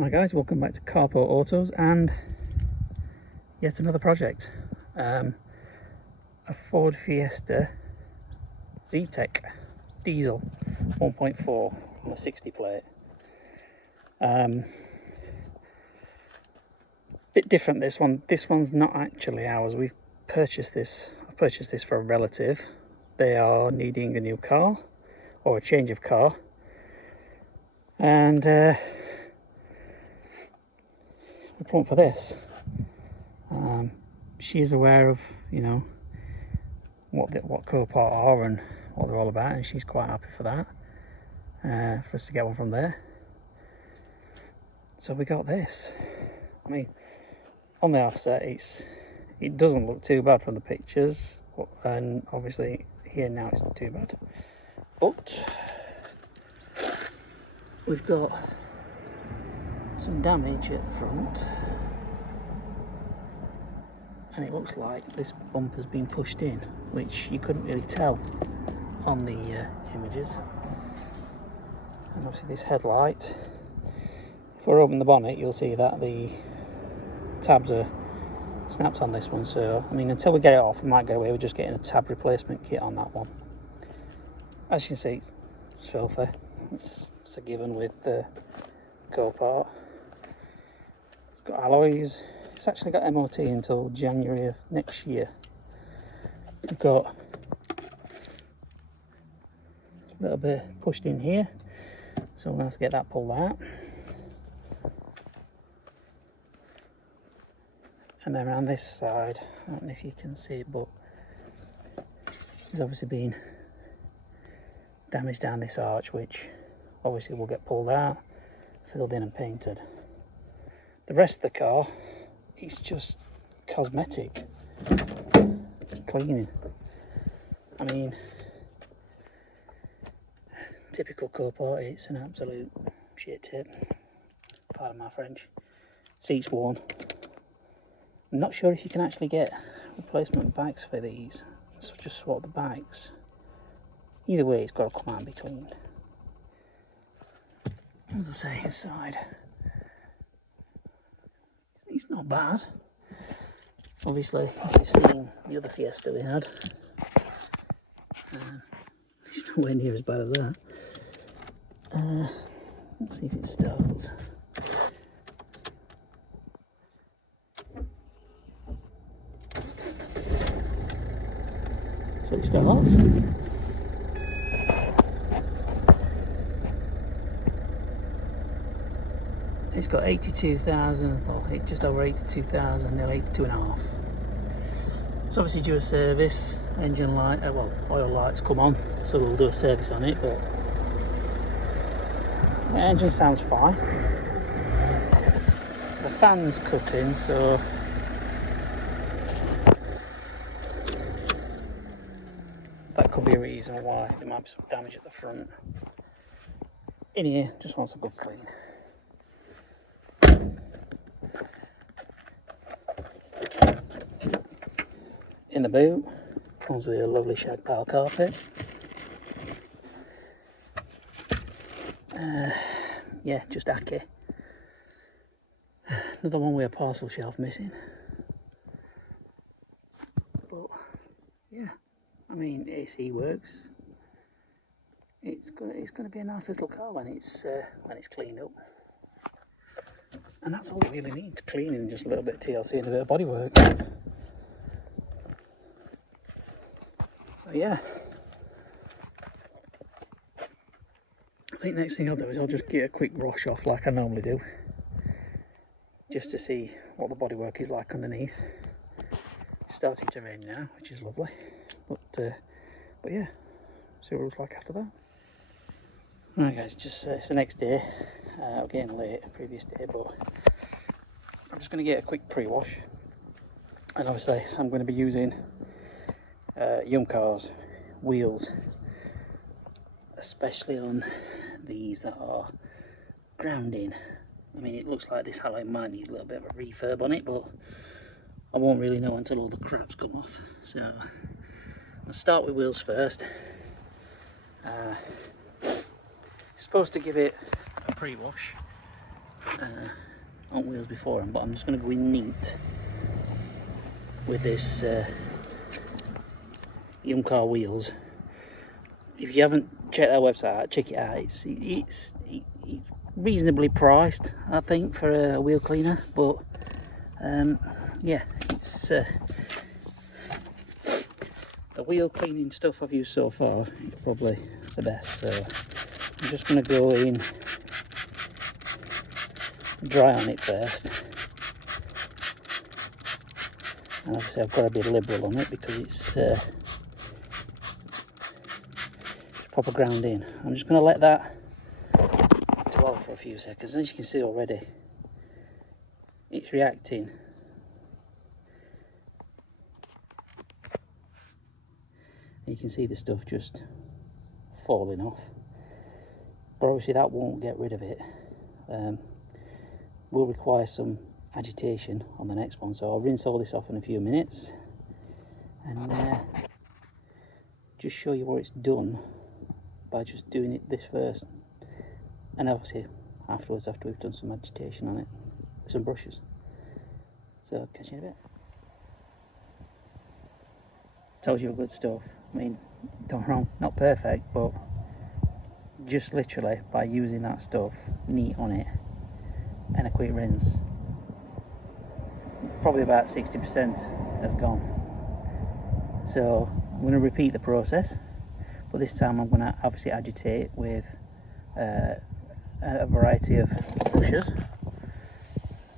Hi guys, welcome back to Copart Autos and yet another project. A Ford Fiesta Zetec Diesel 1.4 on a 60 plate. Bit different this one. This one's not actually ours. I've purchased this for a relative. They are needing a new car or a change of car, and we're pulling for this. She is aware of, you know, what Copart are and what they're all about, and she's quite happy for that, for us to get one from there. So we got this. I mean, on the offset, it doesn't look too bad from the pictures, and obviously here now it's not too bad. But we've got some damage at the front, and it looks like this bumper's been pushed in, which you couldn't really tell on the images. And obviously this headlight, if we open the bonnet, you'll see that the tabs are snapped on this one. So I mean, until we get it off, we might get away with just getting a tab replacement kit on that one. As you can see, it's filthy. It's a given with the Copart. It's got alloys. It's actually got MOT until January of next year. We've got a little bit pushed in here, so we'll have to get that pulled out. And then around this side, I don't know if you can see it, but there's obviously been damage down this arch, which obviously will get pulled out, filled in and painted. The rest of the car, it's just cosmetic cleaning. I mean, typical Copart, it's an absolute shit tip, pardon my French. Seats worn. I'm not sure if you can actually get replacement bags for these, so just swap the bags. Either way, it's got to come out in between. As I say, inside, it's not bad. Obviously, if you've seen the other Fiesta we had, it's nowhere near as bad as that. Let's see if it starts. So it starts. It's got 82,000, well, just over 82,000, nearly 82.5. It's obviously due a service. Engine light, well, oil lights come on, so we'll do a service on it, but the engine sounds fine. The fan's cut in, so that could be a reason why there might be some damage at the front. In here, just wants a good clean. In the boot, comes with a lovely shag pile carpet. Yeah, just hacky. Another one with a parcel shelf missing. But yeah, I mean, AC works. It's going to be a nice little car when it's cleaned up. And that's all it really needs: cleaning, just a little bit of TLC and a bit of bodywork. So yeah, I think next thing I'll do is I'll just get a quick wash off like I normally do, just to see what the bodywork is like underneath. It's starting to rain now, which is lovely, but yeah, see what it looks like after that. Right guys, just it's the next day. I'm getting late, previous day, but I'm just going to get a quick pre-wash, and obviously I'm going to be using Yumcar's wheels, especially on these that are ground in. I mean, it looks like this alloy might need a little bit of a refurb on it, but I won't really know until all the crap's come off. So I'll start with wheels first. Supposed to give it a pre-wash on wheels before them, but I'm just going to go in neat with this Car wheels. If you haven't checked their website out, check it out. It's reasonably priced, I think, for a wheel cleaner, but yeah, it's the wheel cleaning stuff I've used so far is probably the best. So I'm just going to go in, dry on it first, and obviously I've got to be liberal on it because it's proper ground in. I'm just going to let that dwell for a few seconds. As you can see already, it's reacting. You can see the stuff just falling off, but obviously that won't get rid of it. Will require some agitation on the next one, so I'll rinse all this off in a few minutes and just show you what it's done by just doing it this first, and obviously afterwards, after we've done some agitation on it with some brushes. So catch you in a bit. Tells you good stuff. I mean, don't get me wrong, not perfect, but just literally by using that stuff neat on it and a quick rinse, probably about 60% has gone. So I'm going to repeat the process, but this time I'm going to obviously agitate with a variety of brushes,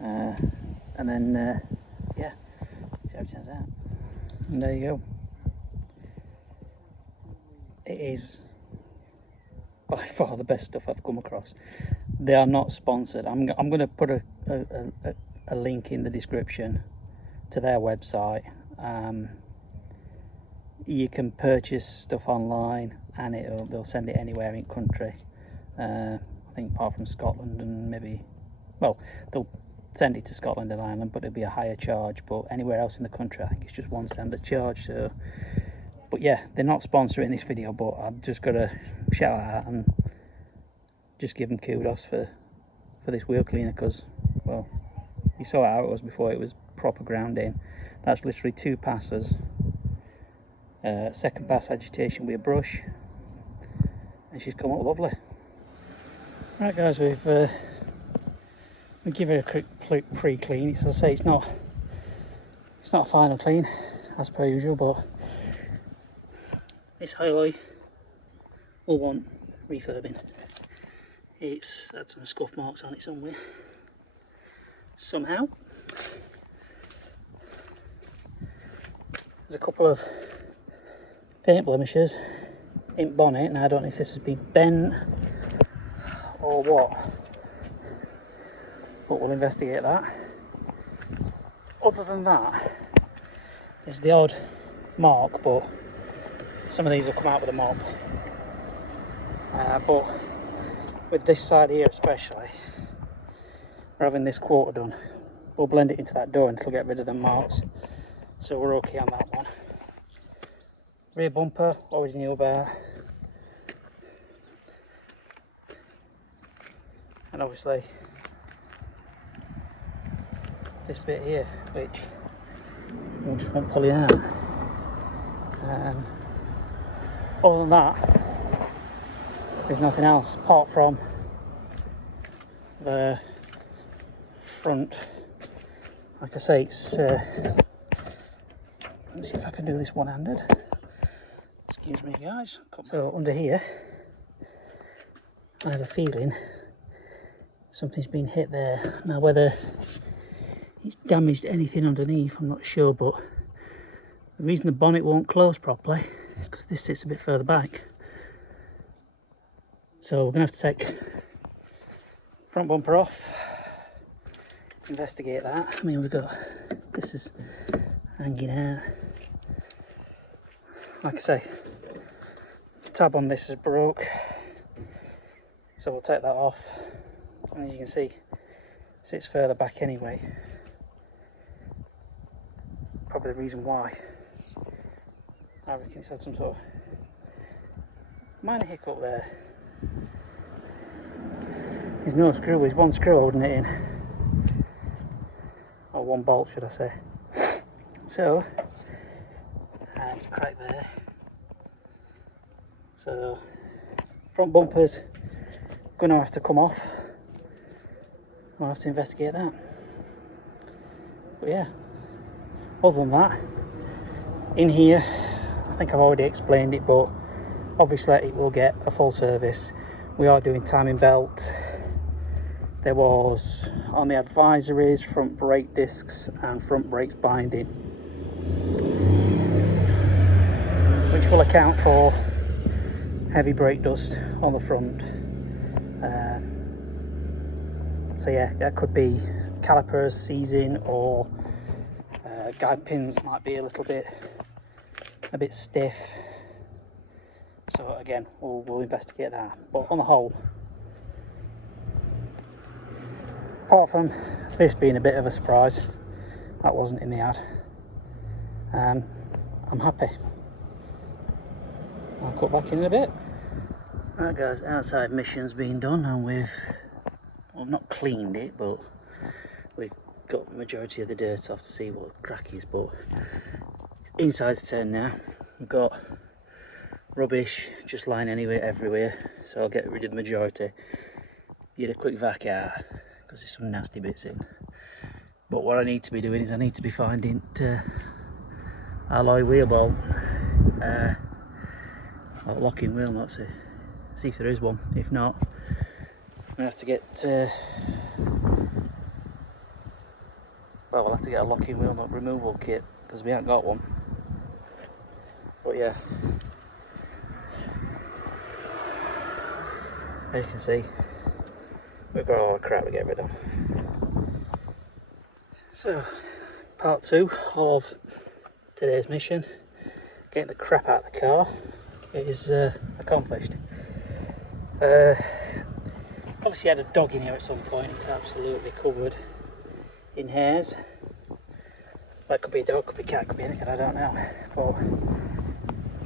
and then yeah, see how it turns out. And there you go. It is by far the best stuff I've come across. They are not sponsored. I'm going to put a link in the description to their website. You can purchase stuff online, and they'll send it anywhere in country. I think apart from Scotland and maybe, well, they'll send it to Scotland and Ireland, but it'll be a higher charge. But anywhere else in the country, I think it's just one standard charge. So, but yeah, they're not sponsoring this video, but I've just got to shout out and just give them kudos for this wheel cleaner, because, well, you saw how it was before. It was proper ground in. That's literally 2 passes. Second pass agitation with a brush, and she's come up lovely. Right guys, we give it a quick pre-clean. As I say, it's not a final clean as per usual, but this alloy will want refurbing. It's had some scuff marks on it somewhere, somehow. There's a couple of paint blemishes in bonnet, and I don't know if this has been bent or what, but we'll investigate that. Other than that, there's the odd mark, but some of these will come out with a mop. But with this side here especially, we're having this quarter done. We'll blend it into that door and it'll get rid of the marks, so we're okay on that one. Rear bumper, already knew about. And obviously this bit here, which we'll just want pulling out. Other than that, there's nothing else apart from the front. Like I say, it's let me see if I can do this one-handed. Excuse me guys. So under here, I have a feeling something's been hit there. Now whether it's damaged anything underneath, I'm not sure, but the reason the bonnet won't close properly is because this sits a bit further back. So we're going to have to take front bumper off, investigate that. I mean, we've got, this is hanging out. Like I say, the tab on this is broke, so we'll take that off. And as you can see, it sits further back anyway. Probably the reason why. I reckon it's had some sort of minor hiccup there. There's no screw, there's one screw holding it in. Or one bolt, should I say. So, it's cracked there. So, front bumper's going to have to come off. I'll have to investigate that. But yeah, other than that, in here, I think I've already explained it, but obviously it will get a full service. We are doing timing belt. There was, on the advisories, front brake discs and front brakes binding, which will account for heavy brake dust on the front. So yeah, that could be calipers seizing, or guide pins might be a bit stiff. So again, we'll investigate that. But on the whole, apart from this being a bit of a surprise, that wasn't in the ad, I'm happy. I'll cut back in a bit. Right guys, outside mission's been done, and we've, well, not cleaned it, but we've got the majority of the dirt off to see what the crack is. But inside's turned now. We've got rubbish just lying everywhere, so I'll get rid of the majority, get a quick vac out because there's some nasty bits in. But what I need to be doing is I need to be finding alloy wheel bolt, or locking wheel nut, see if there is one. If not, I'm gonna have to get well, we'll have to get a locking wheel nut removal kit because we haven't got one. But yeah, as you can see, we've got all the crap to get rid of. So, part 2 of today's mission, getting the crap out of the car, is accomplished. Obviously had a dog in here at some point. It's absolutely covered in hairs. That could be a dog, could be a cat, could be anything, I don't know. But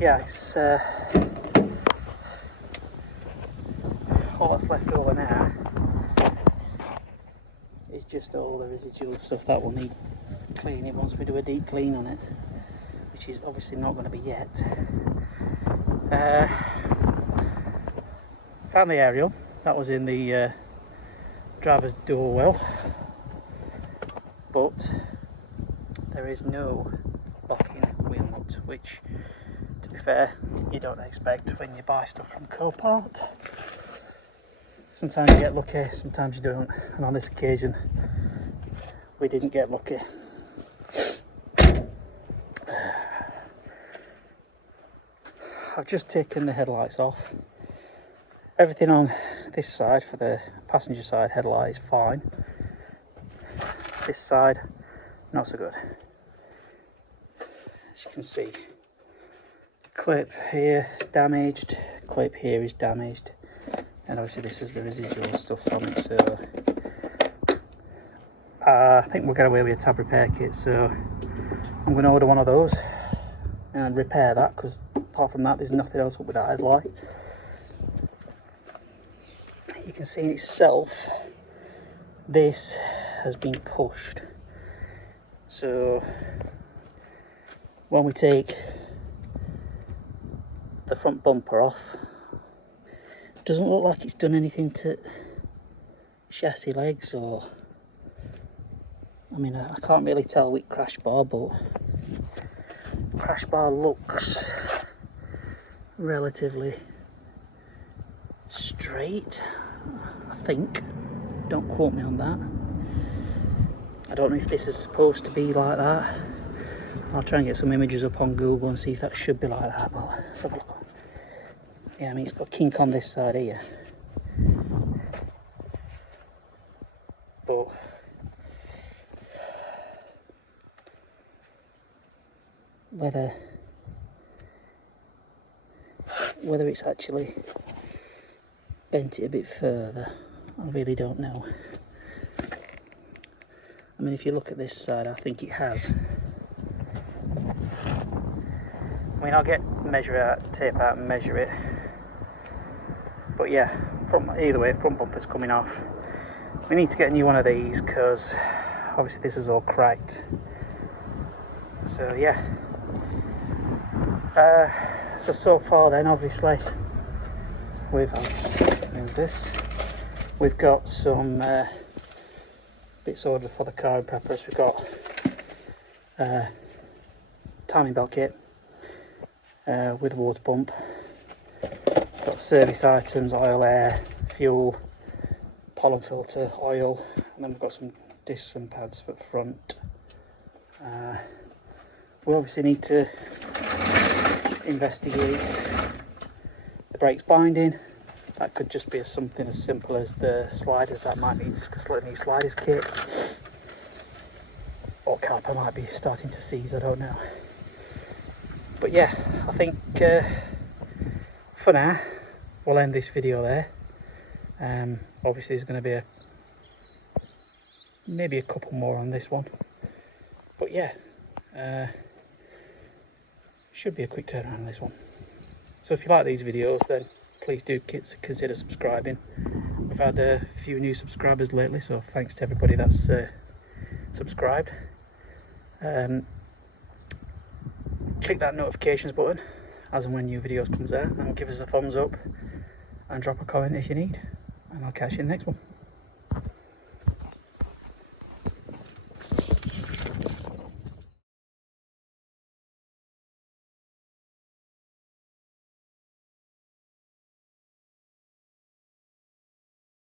yeah, it's all that's left over now is just all the residual stuff that will need cleaning once we do a deep clean on it, which is obviously not going to be yet. Found the aerial that was in the driver's door well, but there is no locking wheel nut, which, to be fair, you don't expect when you buy stuff from Copart. Sometimes you get lucky, sometimes you don't, and on this occasion we didn't get lucky. I've just taken the headlights off. Everything on this side, for the passenger side headlight, is fine. This side, not so good. As you can see, clip here is damaged, clip here is damaged, and obviously this is the residual stuff from it. So I think we'll get away with a tab repair kit, so I'm going to order one of those and repair that, because apart from that there's nothing else up with that headlight. You can see in itself this has been pushed, so when we take the front bumper off, it doesn't look like it's done anything to chassis legs, or I mean, I can't really tell with crash bar, but the crash bar looks relatively straight, I think. Don't quote me on that. I don't know if this is supposed to be like that. I'll try and get some images up on Google and see if that should be like that. But let's have a look. Yeah, I mean, it's got kink on this side here, but whether it's actually bent it a bit further, I really don't know. I mean, if you look at this side, I think it has. I mean, I'll get tape out and measure it, but yeah, either way, front bumper's coming off. We need to get a new one of these because obviously this is all cracked. So yeah. So far then, obviously we've got some bits ordered for the car and preppers. We've got timing belt kit with a water pump. Got service items, oil, air, fuel, pollen filter, oil, and then we've got some discs and pads for the front. We obviously need to investigate the brakes binding. That could just be something as simple as the sliders. That might be just a new sliders kit, or caliper might be starting to seize, I don't know. But yeah, I think for now we'll end this video there. Obviously there's going to be maybe a couple more on this one, but yeah, should be a quick turnaround on this one. So if you like these videos, then please do consider subscribing. We've had a few new subscribers lately, so thanks to everybody that's subscribed. Click that notifications button as and when new videos comes out, and give us a thumbs up and drop a comment if you need, and I'll catch you in the next one.